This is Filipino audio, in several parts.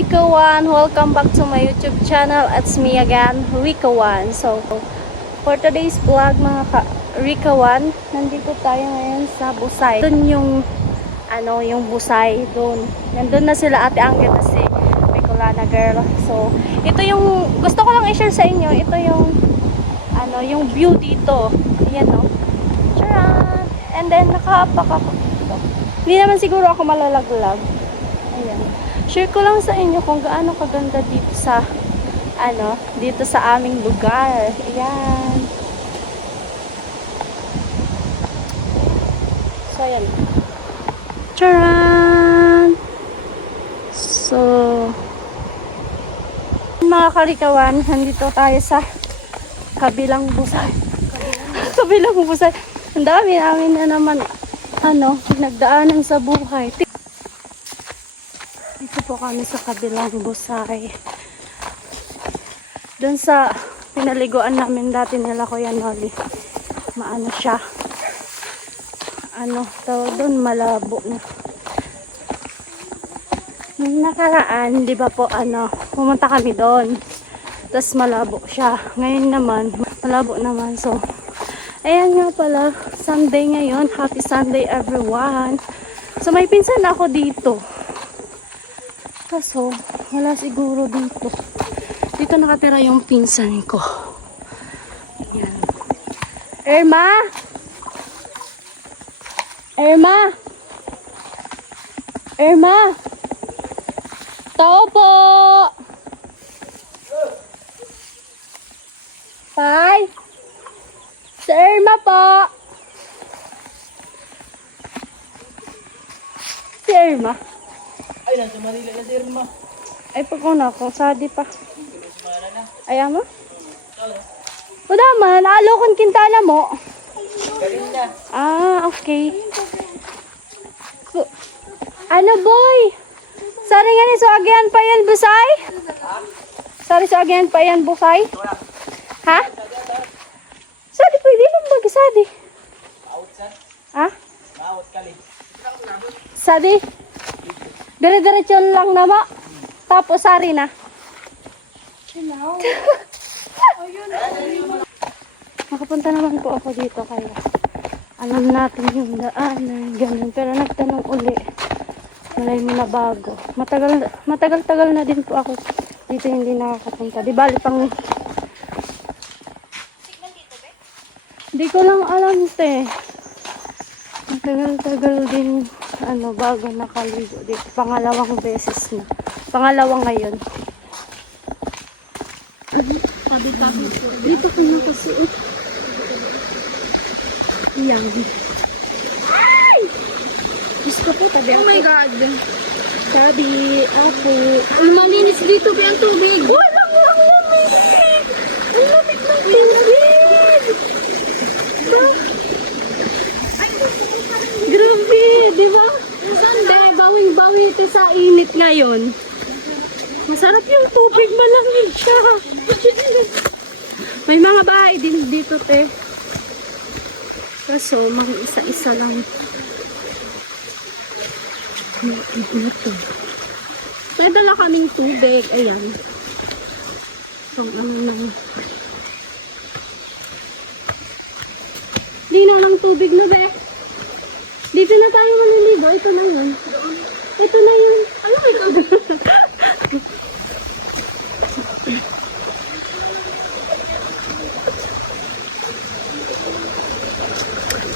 Rika One! Welcome back to my YouTube channel. It's me again, Rika One. So, for today's vlog mga Rika One, nandito tayo ngayon sa Busay. Doon yung, yung Busay, doon. Nandun na sila Ate Angel na si Bicolana girl. So, ito yung, gusto ko lang i-share sa inyo, ito yung, yung view dito. Ayan, no? Charan! And then, hindi naman siguro ako malalaglag. Ayan. Share ko lang sa inyo kung gaano kaganda dito sa dito sa aming lugar. Ayan. So, ayan. Charan! So, mga karikawan, nandito tayo sa kabilang Busay. Kabilang Busay. Ang dami namin na naman nagdaanan sa buhay. Dito po kami sa kabilang Busay. Doon sa pinaliguan namin dati nila Kuya Noli. Maano siya. Tawag doon, malabo na. Nung nakaraan, di ba po, pumunta kami doon. Tapos malabo siya. Ngayon naman, malabo naman. So, ayan nga pala, Sunday ngayon. Happy Sunday everyone. So, may pinsan ako dito. Kaso, wala siguro dito. Dito nakatira yung pinsan ko. Ayan. Irma! Irma! Irma! Tao po! Pai! Si Irma po! Si Irma? Ay, nasa Manila na si Irma. Ay, pagkuna ko. Sadi pa. Ay, ama? O naman, naalokon kintala mo. Galing na. Okay. Boy? Sari nga ni, so agyan pa yan, Busay? Sari, so agyan pa yan, Busay? Ha? Sadi, pwede lang mag-sadi. Ha? Sadi? Dire-diretso lang na mo. Tapos sari na. Nakapunta naman po ako dito kaya alam natin yung daanan, ganun. Pero nagtanong uli. Malay mo na bago. Matagal-tagal na din po ako dito hindi nakakapunta. Di bali pang... Di ko lang alam, te. Matagal-tagal din bago nakaligo dito. Pangalawang beses na. Pangalawang ngayon. Dito ko nakasuot. Yan. Ay! Diyos ko po, tabi ako. Oh my God. Tabi ako. Ang malinis dito ba ang tubig? Walang lamig. Ang lamig ng tubig. Grabe, di ba? Dahil bawing-bawi ito sa init ngayon. Masarap yung tubig, malamig siya. May mga bahay din dito, te. Kaso, mga isa-isa lang. Dito. May dala kaming tubig. Ayan. Lino ng tubig na, be. Dito na tayo maliligo. Ito na yun. Ito na yun. Ano may tubig?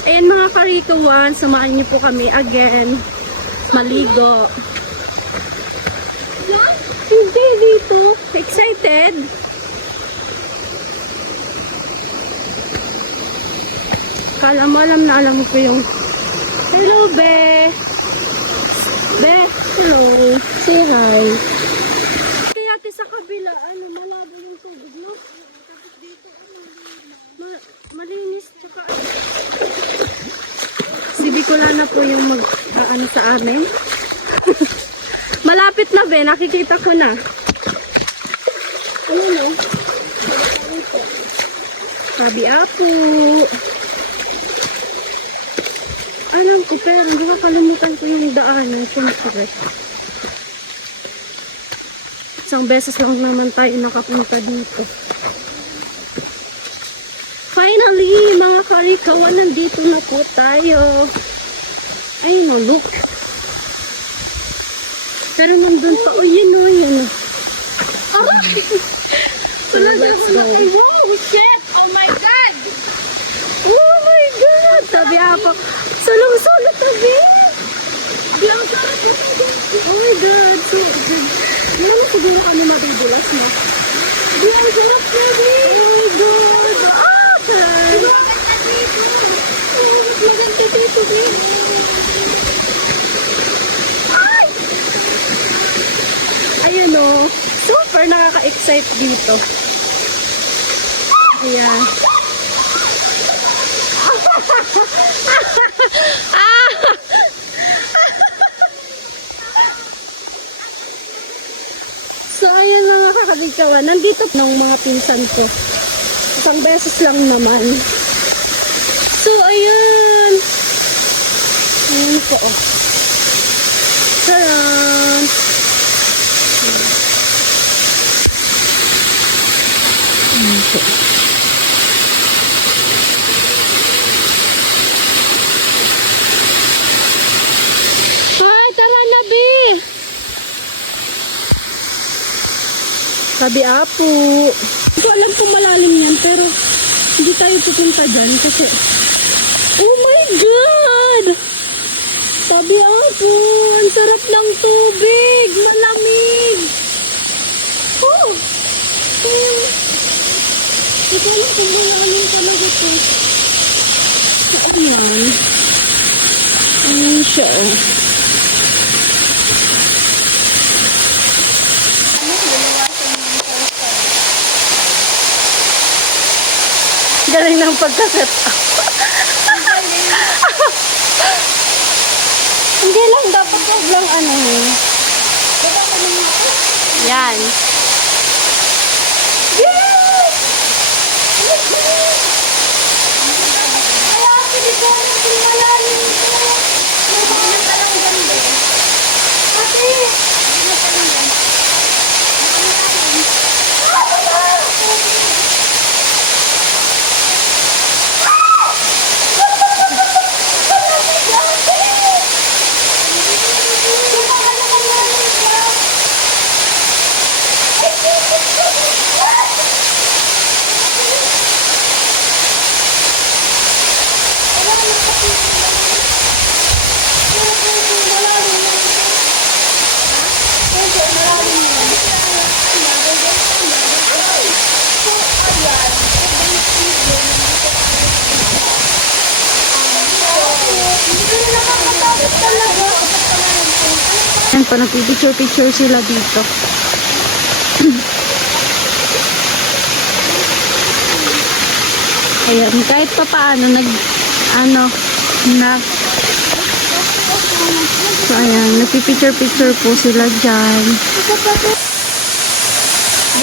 Ayan mga karikawan, samahan niyo po kami again maligo. Hindi dito. Excited? Kala mo alam ko yung hello, be. Be, hello. Say hi. Kaya sa kabila, malabo yung tubig, no? Tapos dito, malinis, tsaka si Bicolana po yung sa amin. Malapit na, be. Nakikita ko na. Ayan, no? Sabi apo. Alam ko, pero nakakalimutan ko yung daanan. Siyempre. Isang beses lang naman tayo nakapunta dito. Finally, mga karikawan, nandito na po tayo. Ay, no, look. Pero nandun pa, yun o, yun o. So, let's go. Wow, shit! Oh my God! Oh my God! Tabi ako. Sulong-sulo, tabi. Di ang sarap na tayo. Oh my God. So good. Hindi naman siguro kami mabibulas na. Di ang sarap tabi. Oh my God. Ah, sarap. Maganda dito. Oh, maganda dito, babe. Ayun o. Super nakaka-excite dito. Ayan. So, ayun mga kakabigkawan. Nandito ng mga pinsan ko. Isang beses lang naman. So, ayun. Ayun po. Taran! Ayun po. Hi, tara na, B! Sabi Apo. Hindi ko alam kung malalim yan, pero hindi tayo pupunta dyan kasi... Oh my God! Sabi Apo, ang sarap ng tubig, malamig. Oh! Hindi ko alam kung malalim talaga ito. Ayan. Ayan siya. Galing ng pagkaset up. Hindi lang, dapat wag lang ano eh. Yan. Yan pa, nagpipicture-picture sila dito. Ayan, kahit pa paano, so ayan, nagpipicture-picture po sila dyan.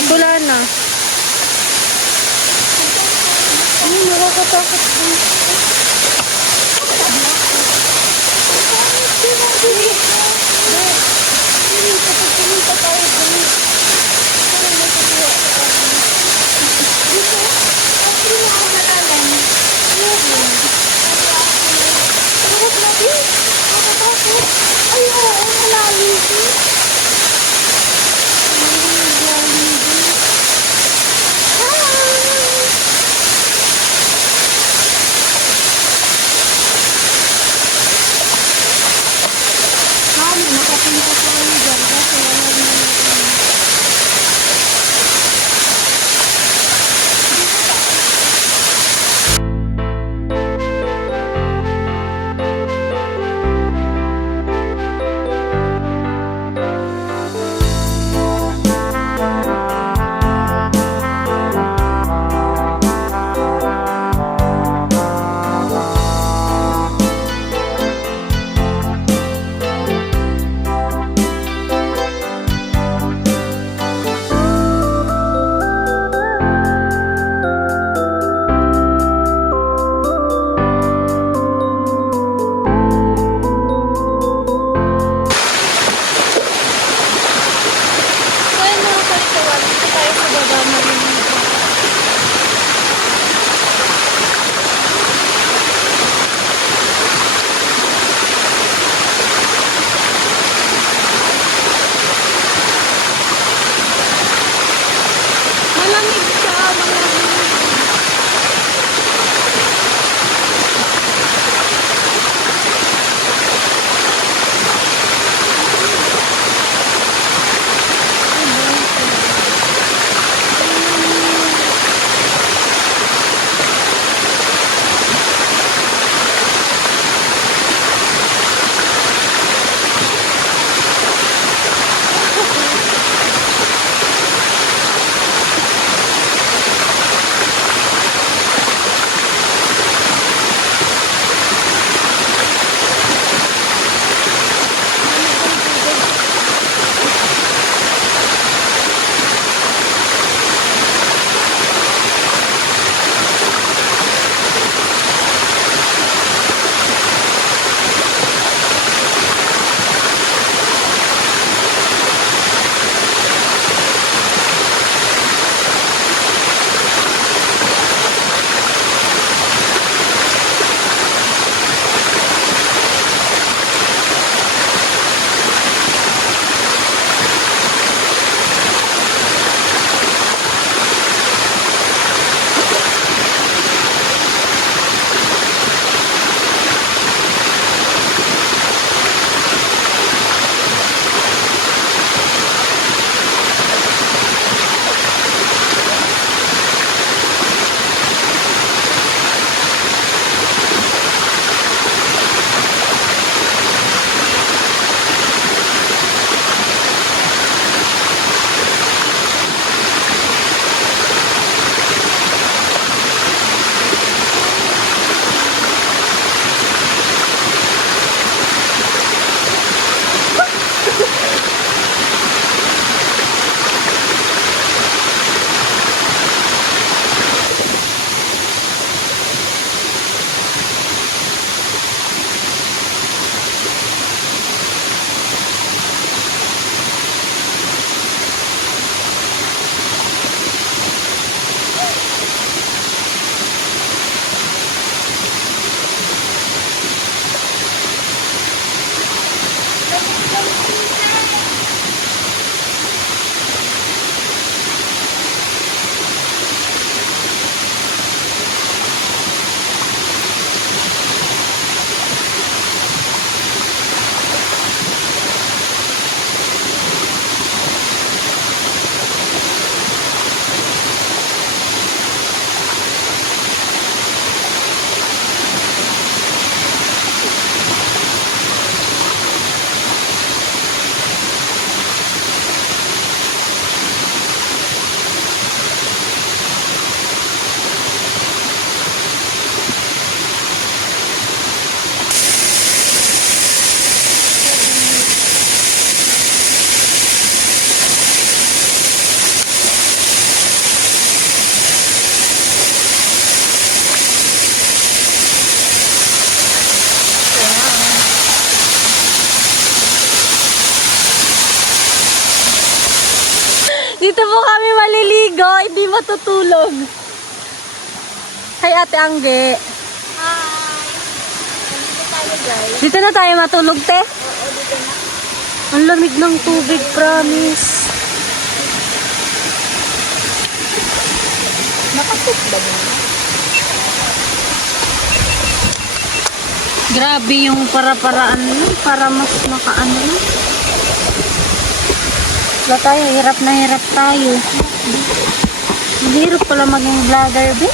Wala na. Nakakatakot po. go, hindi matutulog. Hi, Ate Angge. Hi! Nandito tayo guys. Dito na tayo matulog, te. Oo, dito na. Ang lamig ng tubig, promise. Nakasip ba mo? Grabe yung para-paraan mo, para mas makaano. Wala tayo, hirap na hirap tayo. Ang hirap pala maging vlogger, be.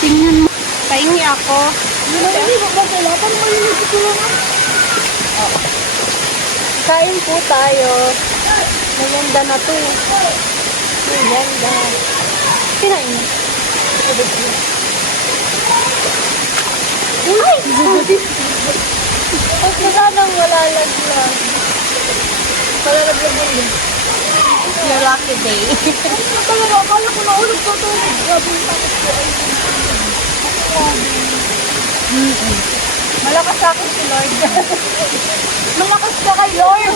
Tingnan mo. Pahingi ako. Hindi mo ba kailangan mo yung nagtutulungan? Kain po tayo. Mayanda na to. Mayanda. Kinain mo. Ay! Huwag na sanang malalaglag. Palalaglag mo yun. Your lucky day. Talaga, akala ko na ulit ko tulog. Grabe yung takot ko. Malakas sa akin si Lord. Malakas ka kay Lord.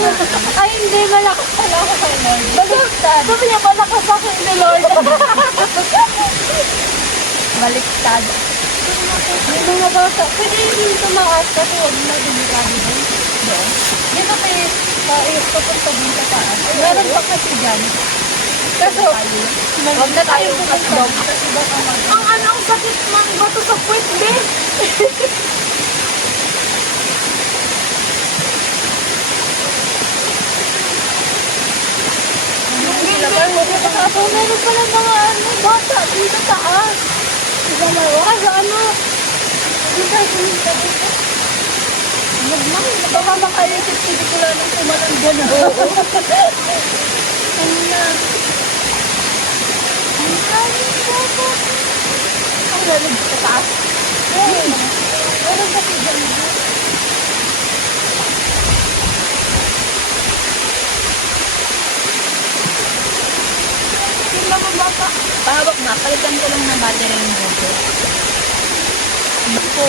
Ay, hindi. Malakas pala ako kay Lord. Baliktad. Sabi niya, malakas ako ni Lord. Baliktad. Mga bata, pwede yung tumaas kasi huwag na delikado doon. Dito kayo, papunta din sa taas. Meron pa kasi dyan. Kaso, huwag na tayo pupunta. Kasi baka Ang anong sakit ng bato sa puwet, din. Ako, meron pala mga bata dito taas. Diba mo? Kasi ano, dito, dito. Baka makaisip si Bicula ng kumalang gano'n. Ano na? Ang lalig sa taas. Meron kasi dyan. Tingnan mo bata. Pahawak na, palitan ko lang ng battery yung motor. Ako.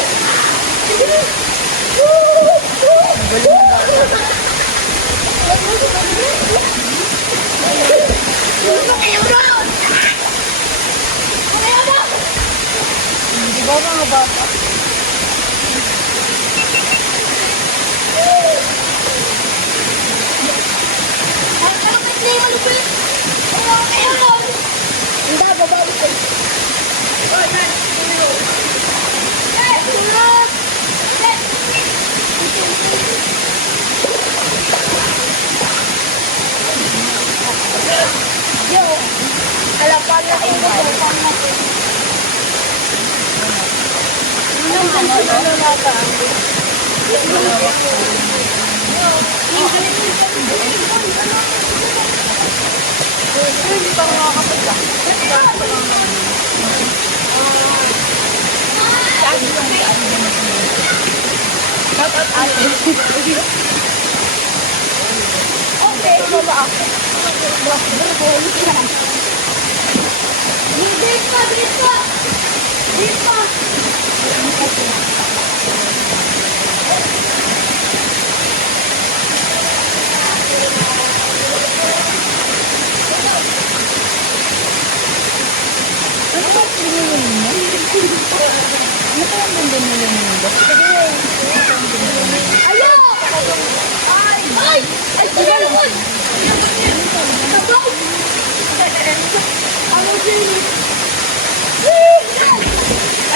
Galing ng bata. Di ba mga bata? Hindi, babalik ko. Alapan na alapan na ano na ba? Hindi pa makakapagda. Dapat ate. Okay, baba ako.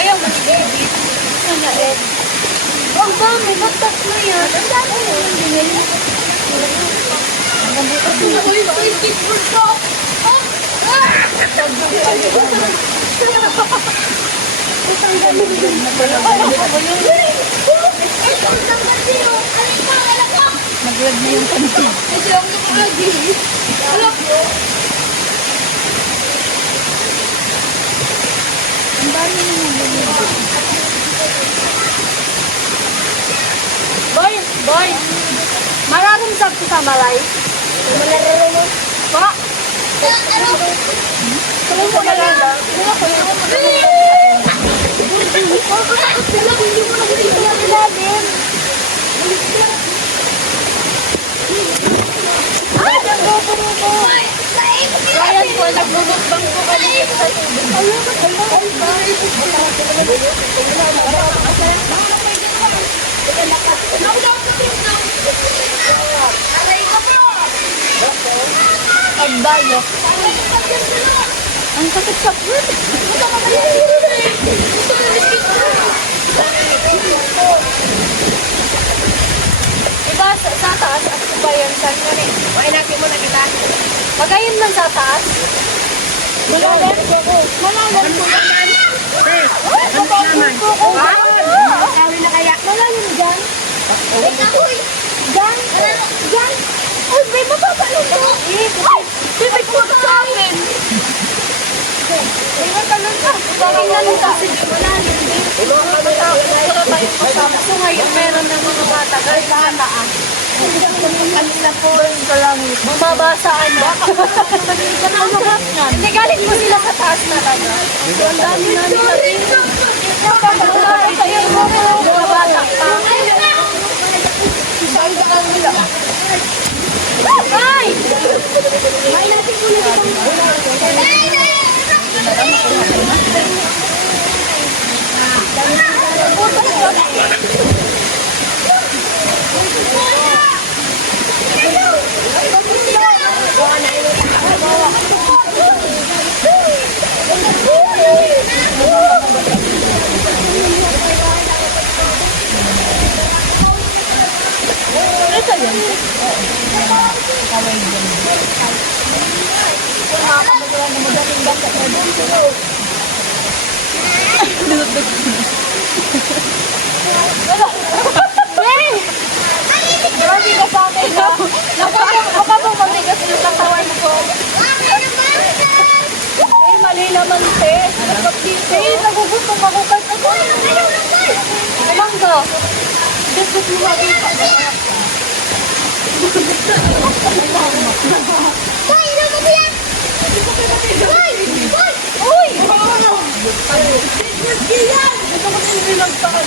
Ayaw, mas baby. Sana eh. Ang dami, bagtas na yan. Ang dami mo yung binili. Skateboard ko! Naglag na yung kanina. Kasi ang lagi. Alam mo? Ang dami mo yung binili. Boy, boy. Maraming sabto sa malay. Malararo mo. Pa. Ano? Tulong ko na lang. Wala ko yung sila kung hindi mo na hindi sila nilalim. Ay, ang gopo mo po. So ayan po, nagbubukbang po kami sa tubig. Pagbayo. Ang sakit sa puwet. Diba sa taas at bayan saan ka rin? Natin mo na kita. Magayon man sa taas. Malalim? Malalim po naman. Kawin na kaya. Malalim dyan. Wait na, uy. Dyan. Dyan. Uy, may mapapalong ko. May puwag sa akin. May matalon ka. Parang nalang kasi malalim din. Wala tayong kasama. So ngayon, meron ng mga bata. Kahit sana kanina po sa langit. Bumabasaan ba? Hindi galing mo sila sa taas na talaga. So ang dami namin natin. Yung mga bata pa. Ay! Ay, natin mo na kita. Grabe ka sa akin na. Nakapang matigas yung katawan ko. Eh, mali naman, te. Eh, nagugutom ako kahit ako. Mangga. Biscuit mo makita. Hoy, ano mo yan? Hoy! Hoy! Uy! Ito ko din pinagtaan.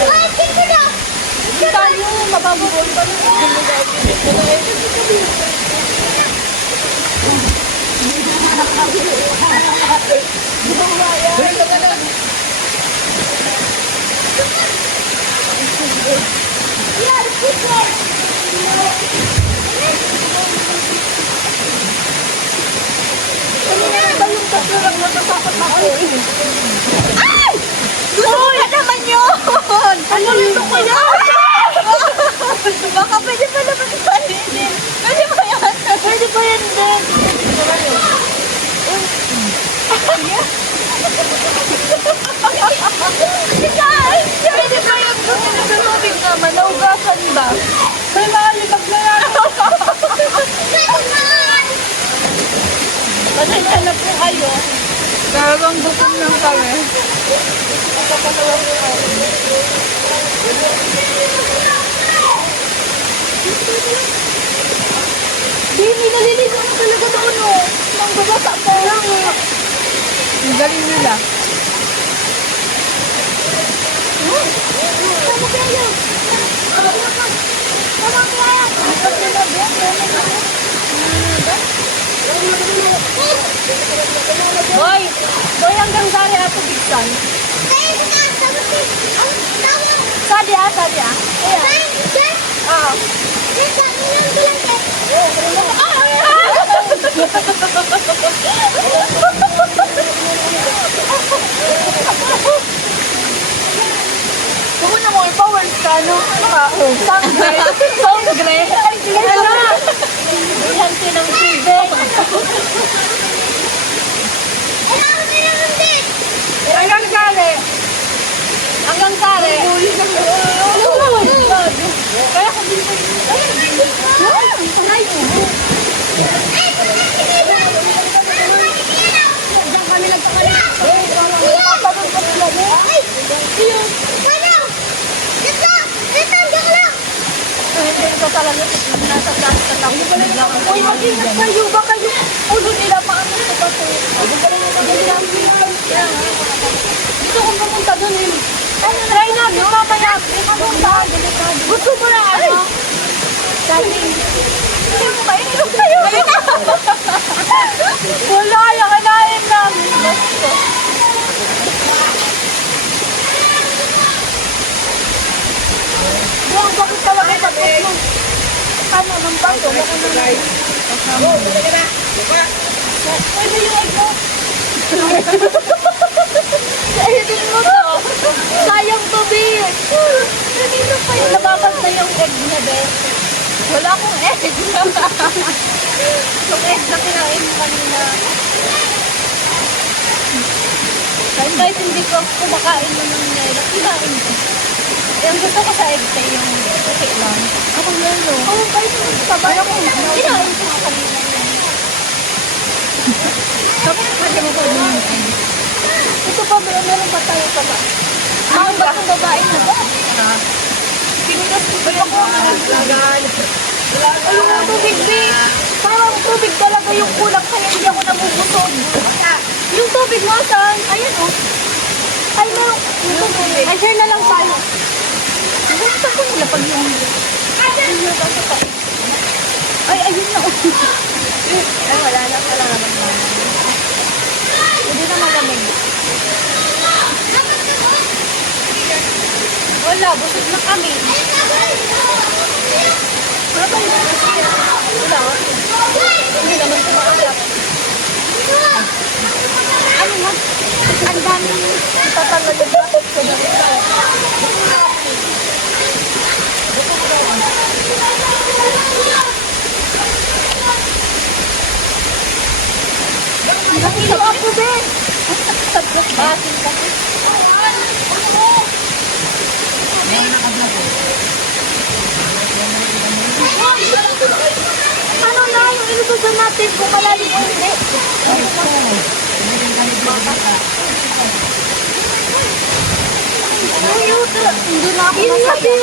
Ay, tingko na! Hindi tayo, mababagol pa rin. Yan, tingko! Ba yung tatlo lang natatakot ako? Ay! Gusto ko na naman yun! Ano nito ko yan? Baka pwede pa naman ipainin. Pwede ba yan? Pwede ba yan din? Pwede ba yan? Pinagulubig naman, naugasan ba? May maalibag na yan. Pasensya na po kayo. Talagang gutom lang kami. Hindi, naliligo na talaga doon, oh. Ang babasa pa lang, oh. Ang galing nila. Tama kayo! Tama kayo! Boy! Boy, hanggang sari ato bigsan. Kayo na! Tama kayo! Ang tawa! Sadi ah, sadi ah. Ayan. Kayo dyan! Ah. Yan, kami lang bilang kayo! Kung na mo, i-powers ka, no? Sangre. Sangre. Ano? Ihanti ng tubig. Kailangan ka naman din! Hanggang sari. Hanggang sari. Kaya kung din po. Diyan kami nagkakalit. Ito talaga nasa taas ka lang. Uy, mag-ingat kayo. Baka yung ulo nila paano ito pa po. Dito kung pumunta doon eh. Try natin mamaya. Gusto mo na ano? Saging. Painom tayo. Wala, yung kanain namin. Let's go. Wow, bakit talaga pagod mo? Ano, nang bago? Pwede yung egg mo. Kainin mo to. Sayang to, Bill. Kanina pa yung nababas na yung egg na, Bill. Wala akong egg. Yung egg na kinain mo kanina. Kahit hindi ko kumakain mo ng nila, kinain ko. Yung gusto ko sa egg tay yung puti lang. Ako lalo. Oo, kahit sabay ako. Kinain ko kanina. Bakit pwede mo ko yung egg? Ito pa ba? Meron pa tayo pa ba? Ang ba itong babae na ba? Pinunas ko ba yung ayun ang tubig, babe. Parang tubig talaga yung kulang kaya hindi ako nabubusog. Yung tubig mo saan? Ayan o. Ay, meron. Yung tubig. Ay, share na lang tayo. Gusto ko nila pag yung... Ay, ayun na o. Ay, wala na pala naman. Hindi na malamig. Wala, busog na kami. Wala ba yung wala? Hindi naman kumakalap. Ano nga? Ang daming tatanggal yung bakit ko na rin. Nakilo ako, Ben. Basin kasi. Ano na yung ilutusan natin kung malalim o hindi? Hindi na ako nasaya.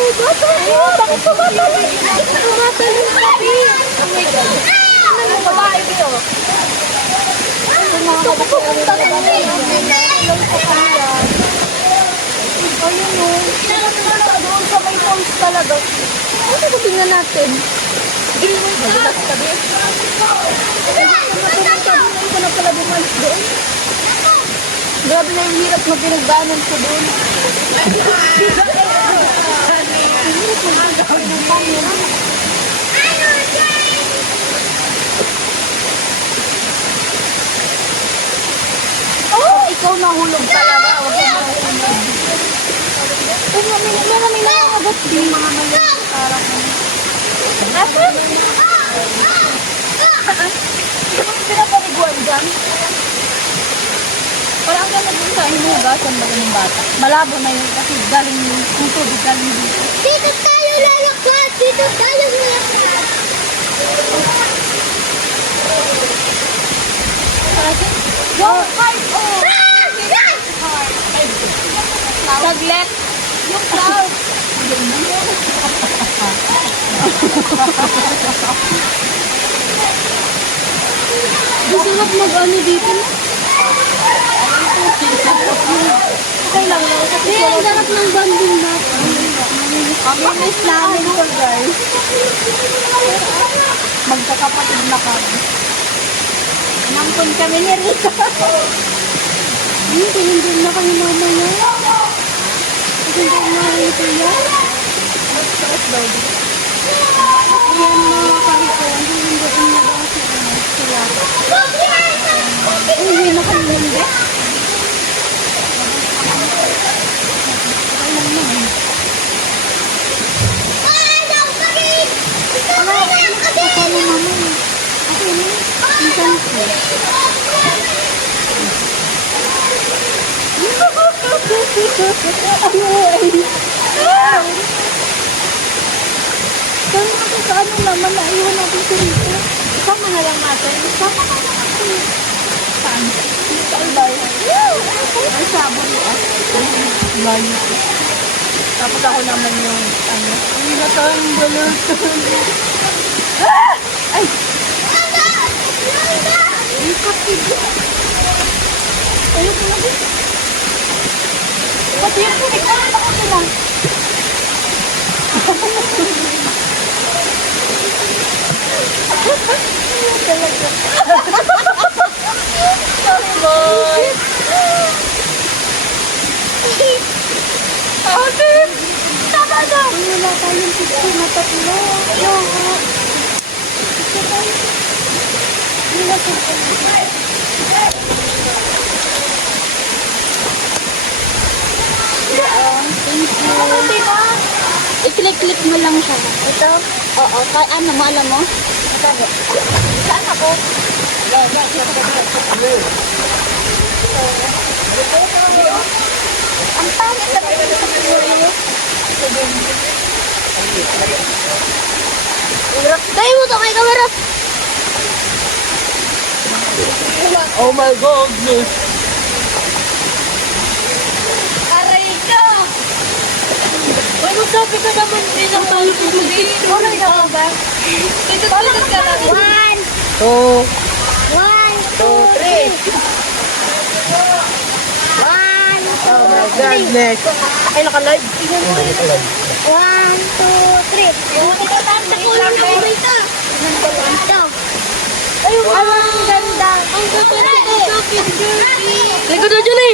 Bakit tumatalon? Tumatalon kami. Oh my God. Ano yung babae ko? Gusto ko pumunta sa iyo. Alam ko kaya. Ayun o. Doon sa may falls talaga. Ano ko tingnan natin? Gilin mo yung bukas tabi. Hindi ko na pala bumalik doon. Grabe na yung hirap na pinagdaanan ko doon. Oh, ikaw nahulog talaga. Huwag ka nahulog. May nangangagat din mga maliit parang asan? Yung pinapaliguan dyan? Parang gano'n din sa hinugasan ba ng bata? Malabo na yun kasi galing yung tubig galing dito. Dito tayo lalakad! Dito tayo lalakad! Yung heart! Oh! Saglit! Yung cloud! Masarap mag-ano dito na? Okay lang na. Kasi ang sarap ng banding natin. Miss namin ko guys. Magkakapatid na kami. Nampun kami ni Rita. Hindi na kayo mamaya. Hindi na ito yan. Masarap daw dito. Yan mga kariko. Hindi na ba sila? Uwi na kami hindi. Sa ano naman, naiwan natin sa rito. Sama na lang natin. Sama na lang natin. Saan? Sa ulay. Ay, sabon mo. Layo. Tapos ako naman yung ano. Ang latang balon. Ay! Ay, kapit. Ayun ko na din. Pati yung punik. Bye-bye! Ate! Tama na! Wala tayong picture na tatlo. Thank you. I-click-click mo lang siya. Ito? Oo. Kaya ano mo, alam mo? Saan ako? Ang pangit na rin sa pagkakas. Dahil mo to kay kamera. Oh my goodness! Aray ka! Ano sabi ka naman din ang talo ko dito? Ano ka ba? Dito-dito ka lang. 1, 2, 1, 2, 3. 1, 2, oh my God, next! Ay, naka-live. 1, 2, 3. Ito. Ayun, ang ganda. Ang ganda. Likod na dyan eh!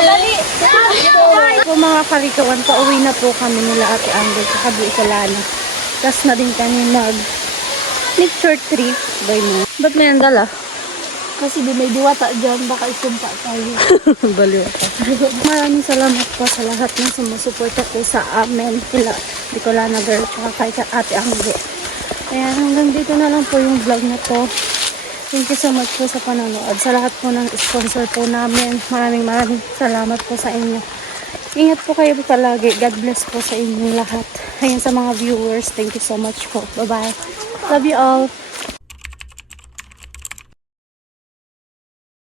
Dali. Po mga karikawan, pauwi na po kami nila Ate Angel sa Bicolana. Tapos na din kami nature trip. Bay mo. Ba't may nandala? Kasi di may diwata dyan, baka isumpa tayo. Baliw ako. Maraming salamat po sa lahat ng sumusuporta po sa amin. Kila Bicolana Girl, tsaka kay Ate Angel. Kaya hanggang dito na lang po yung vlog na to. Thank you so much po sa panonood. Sa lahat po ng sponsor po namin. Maraming salamat po sa inyo. Ingat po kayo palagi. God bless po sa inyong lahat. Ayan sa mga viewers. Thank you so much po. Bye-bye. Love you all.